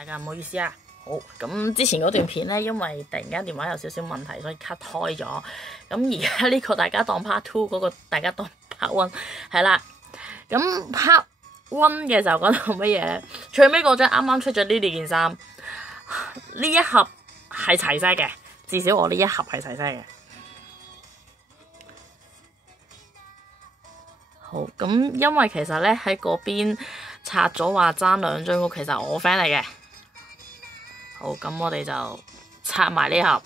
大家唔好意思啊。好，咁之前嗰段片咧，因為突然間電話有少少問題，所以 cut 開咗。咁而家呢個大家當 part two，嗰個大家當 part one 係啦。咁 part one 嘅時候講到乜嘢咧？最尾嗰張啱啱出咗呢件衫，呢一盒係齊晒嘅，至少我呢一盒係齊晒嘅。好，咁因為其實咧喺嗰邊拆咗話爭2張屋，其實我 friend 嚟嘅。好，咁我哋就拆埋呢盒，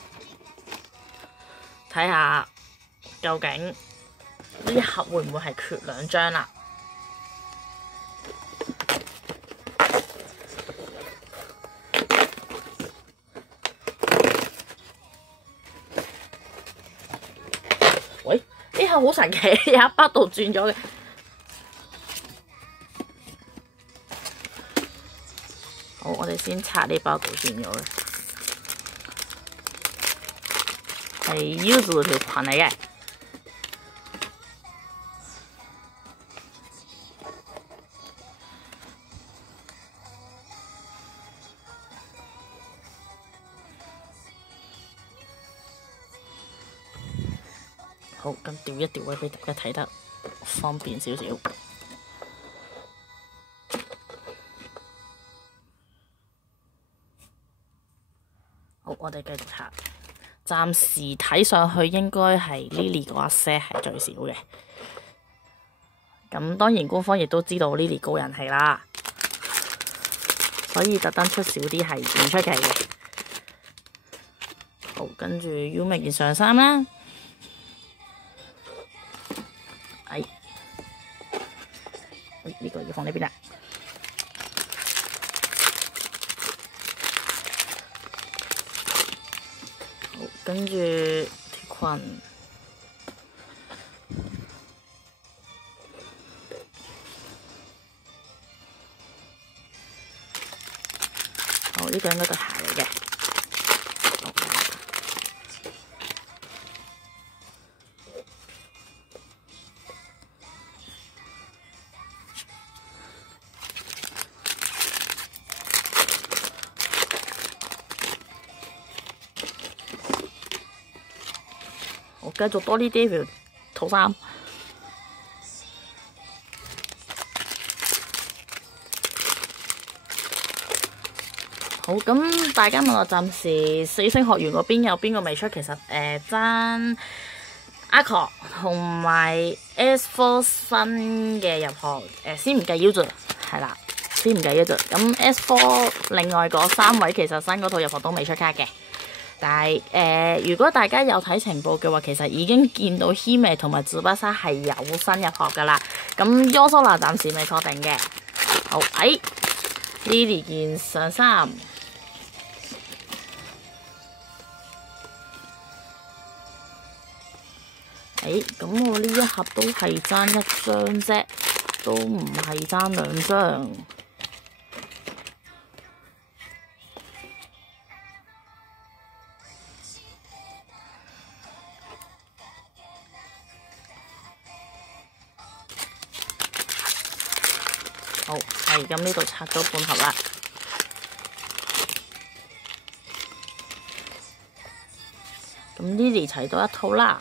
睇下究竟呢一盒會唔會係缺2張啦？喂，呢盒好神奇，有一包倒轉咗嘅。好，我哋先拆呢包倒轉咗嘅，係柚子條裙嚟嘅。好，咁調一調位俾大家睇得方便少少。好，我哋繼續拆。暫時睇上去應該係 Lily 嗰一 set 係最少嘅。咁當然官方亦都知道 Lily 高人氣啦，所以特登出少啲係唔出奇嘅。好，跟住 Yumi 件上衫啦。呢個要放呢邊啦。好，跟住條裙，好，呢個應該對鞋嚟嘅。我繼續多啲 David 套衫。好，咁大家問我暫時4星學園嗰邊有邊個未出？其實爭阿確同埋 S4 新嘅入學，先唔計 User 係啦，先唔計 User。咁 S4 另外嗰3位其實新嗰套入學都未出卡嘅。但係如果大家有睇情報嘅話，其實已經見到 Hime 同埋紫巴沙係有新入學噶啦。咁 Yosola 暫時未確定嘅。好，Lily 件上衫。咁我呢一盒都係爭1張啫，都唔係爭2張。好，係咁呢度拆咗半盒啦。咁 Lily 齊多一套啦。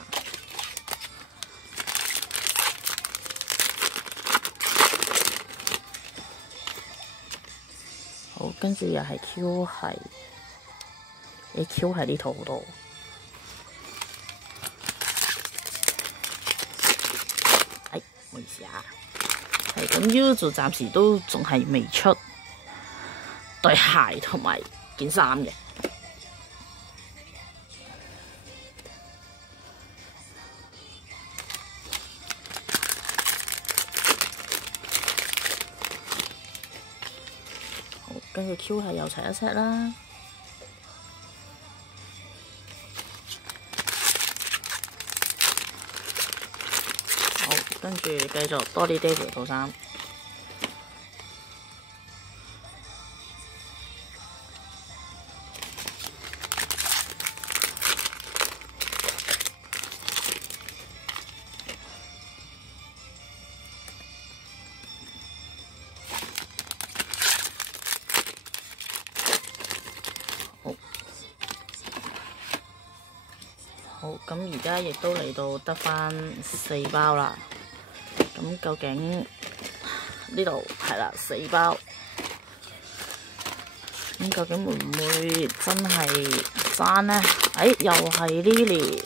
好，跟住又係 Q 係，Q 係呢套好多。唔好意思啊。係咁 Yuzu 暫時都仲係未出對鞋同埋件衫嘅。好，跟住 Q 係又齊一 set 啦。好，跟住繼續多啲 David 套衫。好，咁而家亦都嚟到得返4包啦。咁究竟呢度係啦4包，咁究竟會唔會真係爭呢？又係 Lily。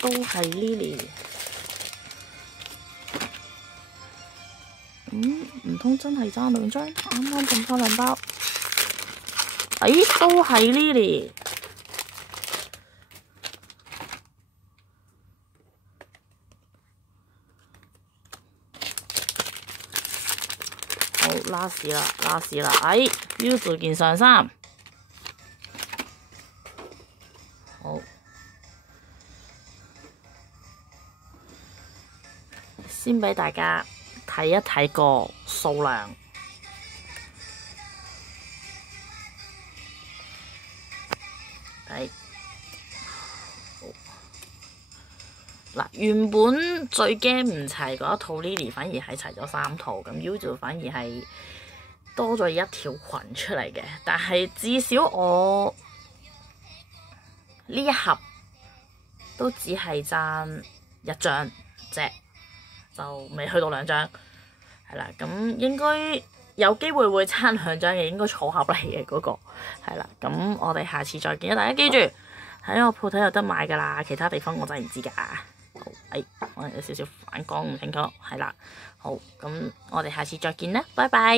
都係 Lily。唔通真係爭2張？啱啱剩返2包。都係 Lily。好，last 啦。Yuzu 件上衫。好。先俾大家睇一睇個數量。嗱，原本最驚唔齊嗰一套 Lily 反而係齊咗3套，咁 Yuzu 反而係多咗一條裙出嚟嘅。但係至少我呢一盒都只係爭1張啫。就未去到2張，係啦，咁應該有機會會差2張嘅，應該儲盒嚟嘅嗰個，係啦，咁我哋下次再見啦，大家記住喺我鋪頭有得買㗎啦，其他地方我真係唔知㗎。好，可能有少少反光唔清楚，係啦，好，咁我哋下次再見啦，拜拜。